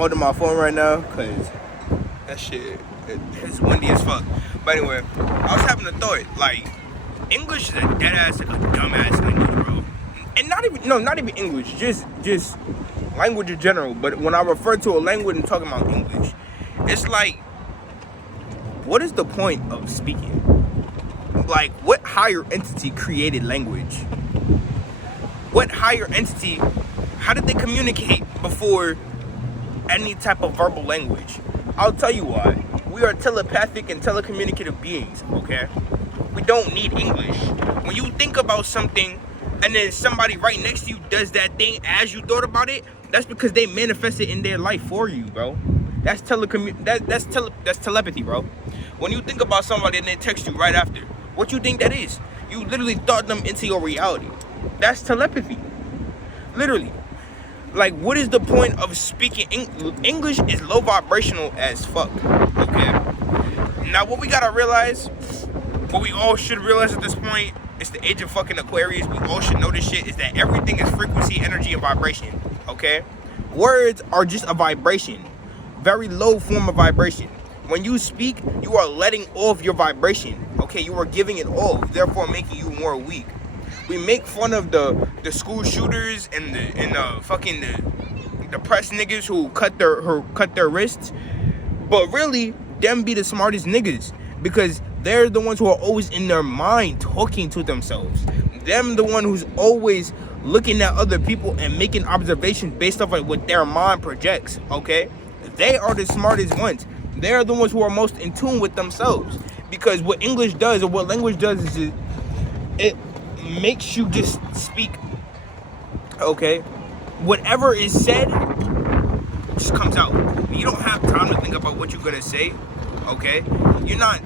holding my phone right now because that shit is windy as fuck. But anyway, I was having a thought. Like, English is a dead ass, like a dumbass language, bro. And not even English, just language in general. But when I refer to a language and talking about English, it's like, what is the point of speaking? Like, what higher entity created language? What higher entity, how did they communicate before any type of verbal language? I'll tell you why. We are telepathic and telecommunicative beings, okay? We don't need English. When you think about something and then somebody right next to you does that thing as you thought about it, that's because they manifested in their life for you, bro. That's telepathy, bro. When you think about somebody and they text you right after, what you think that is? You literally thought them into your reality. That's telepathy. Literally. Like, what is the point of speaking English is low vibrational as fuck, okay? Now, what we gotta realize, what we all should realize at this point, it's the age of fucking Aquarius, we all should know this shit, is that everything is frequency, energy, and vibration, okay? Words are just a vibration, very low form of vibration. When you speak, you are letting off your vibration, okay? You are giving it off, therefore making you more weak. We make fun of the school shooters and the fucking depressed niggas who cut their wrists, but really them be the smartest niggas because they're the ones who are always in their mind talking to themselves. Them the one who's always looking at other people and making observations based off of what their mind projects. Okay, they are the smartest ones. They are the ones who are most in tune with themselves because what English does or what language does is it makes you just speak, okay? Whatever is said just comes out. You don't have time to think about what you're gonna say, okay? You're not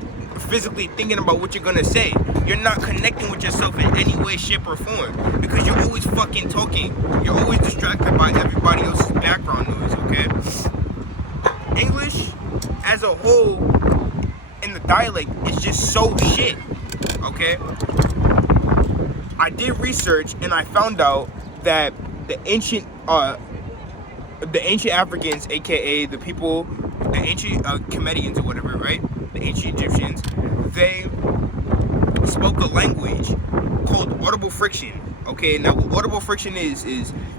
physically thinking about what you're gonna say. You're not connecting with yourself in any way, shape, or form because you're always fucking talking. You're always distracted by everybody else's background noise, okay? English as a whole in the dialect is just so shit, okay? I did research and I found out that the ancient Africans, aka the people, the ancient Comedians or whatever, right? The ancient Egyptians, they spoke a language called audible friction. Okay, now what audible friction is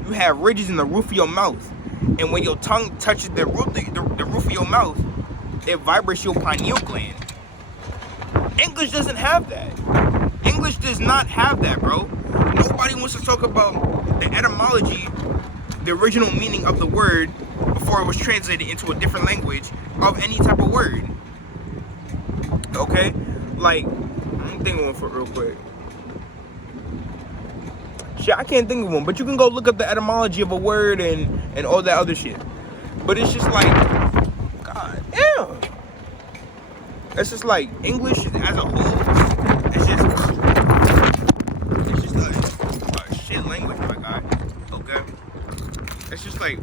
you have ridges in the roof of your mouth, and when your tongue touches the roof of your mouth, it vibrates your pineal gland. English doesn't have that. English does not have that, bro. Nobody wants to talk about the etymology, the original meaning of the word before it was translated into a different language of any type of word. Okay? Like, I'm thinking one for real quick. Shit, I can't think of one, but you can go look up the etymology of a word and all that other shit. But it's just like, god damn. It's just like English as a whole, it's just a shit language, my guy. Okay? It's just like,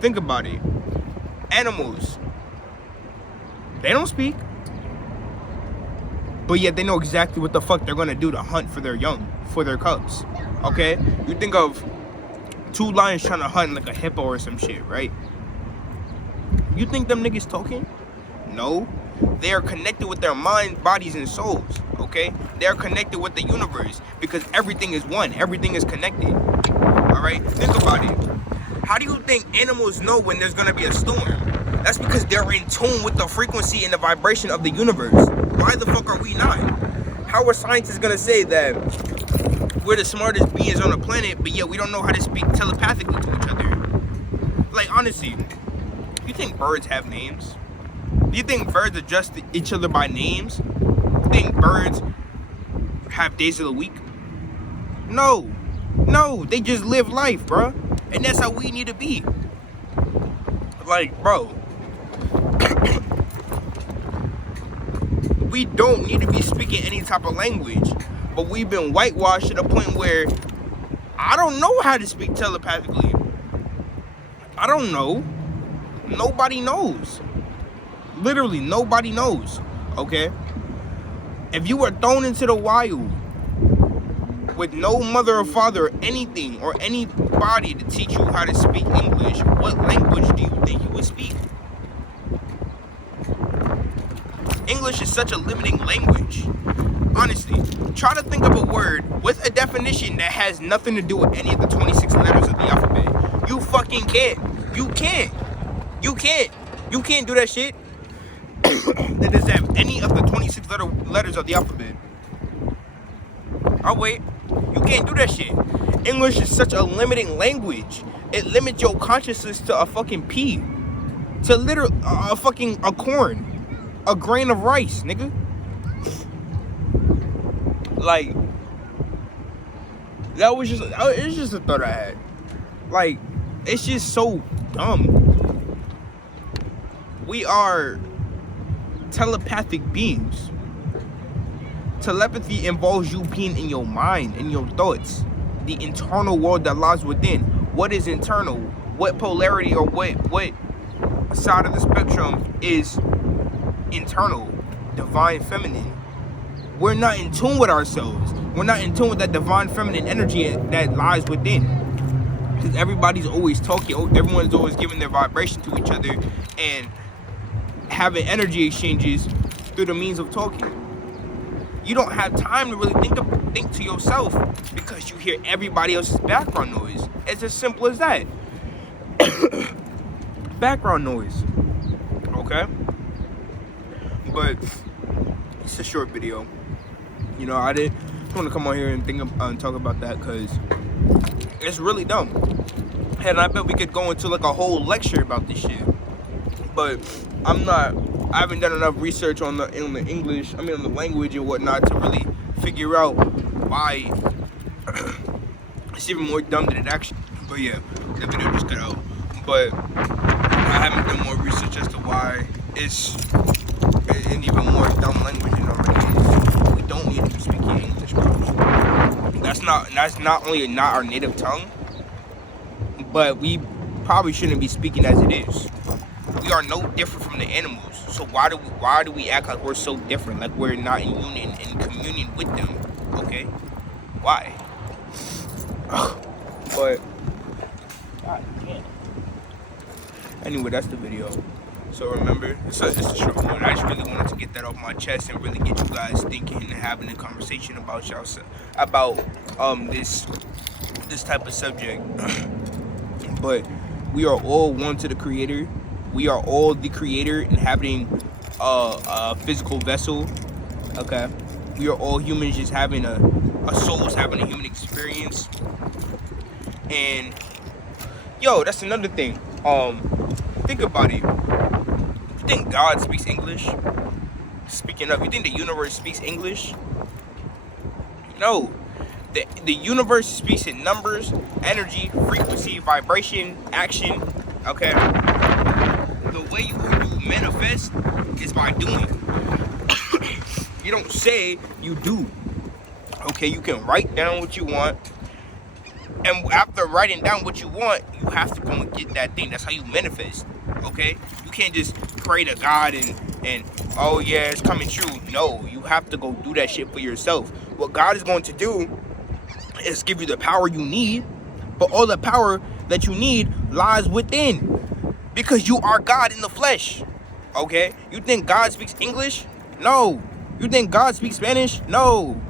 think about it. Animals, they don't speak, but yet they know exactly what the fuck they're gonna do to hunt for their young, for their cubs. Okay? You think of two lions trying to hunt like a hippo or some shit, right? You think them niggas talking? No. They are connected with their minds, bodies, and souls. Okay? They are connected with the universe because everything is one. Everything is connected. Alright? Think about it. How do you think animals know when there's gonna be a storm? That's because they're in tune with the frequency and the vibration of the universe. Why the fuck are we not? How are scientists gonna say that we're the smartest beings on the planet, but yet we don't know how to speak telepathically to each other? Like, honestly, you think birds have names? Do you think birds adjust each other by names? Do you think birds have days of the week? No. No, they just live life, bruh. And that's how we need to be. Like, bro. We don't need to be speaking any type of language. But we've been whitewashed to the point where I don't know how to speak telepathically. I don't know. Nobody knows. Literally, nobody knows. Okay? If you were thrown into the wild with no mother or father or anything or any body to teach you how to speak English, what language do you think you would speak? English is such a limiting language. Honestly, try to think of a word with a definition that has nothing to do with any of the 26 letters of the alphabet. You fucking can't. You can't. You can't. You can't do that shit. That doesn't have any of the 26 letters of the alphabet. Oh wait, you can't do that shit. English is such a limiting language. It limits your consciousness to a fucking pea, to literally a corn, a grain of rice, nigga. Like, it's just a thought I had. Like, it's just so dumb. We are telepathic beings. Telepathy involves you being in your mind, in your thoughts, the internal world that lies within. What is internal? What polarity or what side of the spectrum is internal? Divine feminine. We're not in tune with ourselves. We're not in tune with that divine feminine energy that lies within. Because everybody's always talking. Everyone's always giving their vibration to each other and having energy exchanges through the means of talking. You don't have time to really think to yourself because you hear everybody else's background noise. It's as simple as that. Background noise. Okay? But it's a short video. You know, I didn't want to come on here and talk about that because it's really dumb. And I bet we could go into like a whole lecture about this shit. But I haven't done enough research on the English, on the language and whatnot to really figure out why it's even more dumb than it actually. But yeah, the video just cut out. But I haven't done more research as to why it's an even more dumb language than it already is. We don't need to be speaking English, bro. That's not only not our native tongue, but we probably shouldn't be speaking as it is. We are no different from the animals. So why do we act like we're so different? Like we're not in union and communion with them? Okay, why? But God damn. Anyway, that's the video. So remember, it's a short one. I just really wanted to get that off my chest and really get you guys thinking and having a conversation about this type of subject. But we are all one to the Creator. We are all the Creator inhabiting a physical vessel. Okay, we are all humans, just having a souls having a human experience. And yo, that's another thing. Think about it. You think God speaks English? Speaking of, you think the universe speaks English? No. The universe speaks in numbers, energy, frequency, vibration, action. Okay. The way you manifest is by doing. You don't say, you do. Okay, you can write down what you want. And after writing down what you want, you have to go and get that thing. That's how you manifest. Okay? You can't just pray to God and oh yeah, it's coming true. No, you have to go do that shit for yourself. What God is going to do is give you the power you need, but all the power that you need lies within, because you are God in the flesh. Okay? You think God speaks English? No. You think God speaks Spanish? No.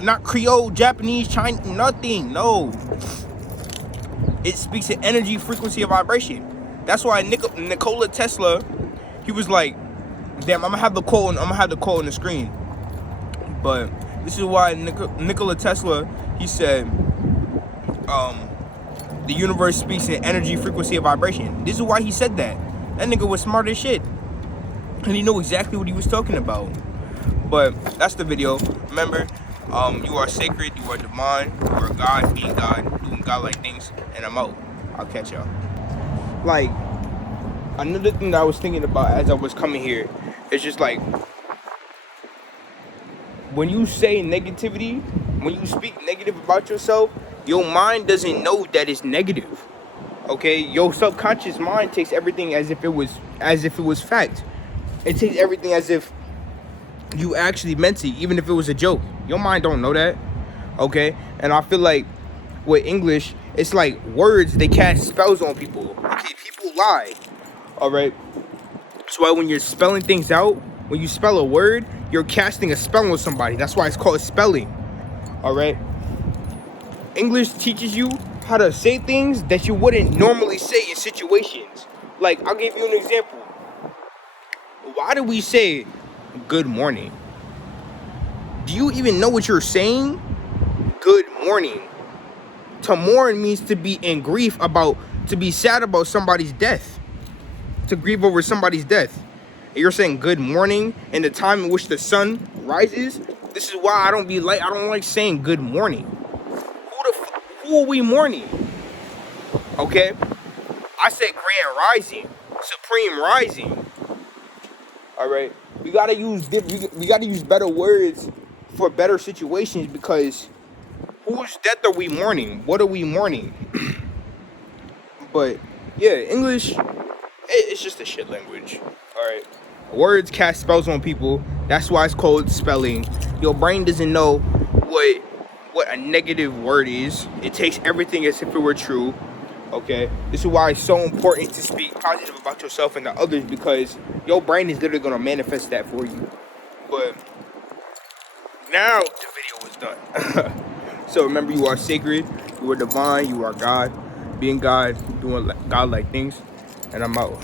Not Creole, Japanese, Chinese, nothing. No. It speaks in energy, frequency, and vibration. That's why Nikola Tesla, he was like, damn, I'm gonna have the quote on the screen. But this is why Nikola Tesla, he said, the universe speaks in energy, frequency, and vibration. This is why he said that. That nigga was smart as shit. And he knew exactly what he was talking about. But that's the video. Remember, you are sacred, you are divine, you are God, being God, doing godlike things, and I'm out. I'll catch y'all. Like, another thing that I was thinking about as I was coming here is just like, when you say negativity, when you speak negative about yourself, your mind doesn't know that it's negative. Okay, your subconscious mind takes everything as if it was fact. It takes everything as if you actually meant it, even if it was a joke. Your mind don't know that. Okay, and I feel like with English, It's like words, they cast spells on people. Okay, people lie. All right. That's why when you're spelling things out, when you spell a word, you're casting a spell on somebody. That's why it's called spelling. All right. English teaches you how to say things that you wouldn't normally say in situations. Like, I'll give you an example. Why do we say good morning? Do you even know what you're saying? Good morning. To mourn means to be in grief about, to be sad about somebody's death. To grieve over somebody's death. And you're saying good morning in the time in which the sun rises. This is why I don't like saying good morning. Who are we mourning? Okay? I said grand rising, supreme rising. All right? We gotta use better words for better situations, because whose death are we mourning? What are we mourning? But yeah, English, it's just a shit language. All right. Words cast spells on people. That's why it's called spelling. Your brain doesn't know what a negative word is. It takes everything as if it were true. Okay, this is why it's so important to speak positive about yourself and the others, because your brain is literally gonna manifest that for you. But now the video is done. So remember, you are sacred, you are divine, you are God, being God, doing God-like things, and I'm out.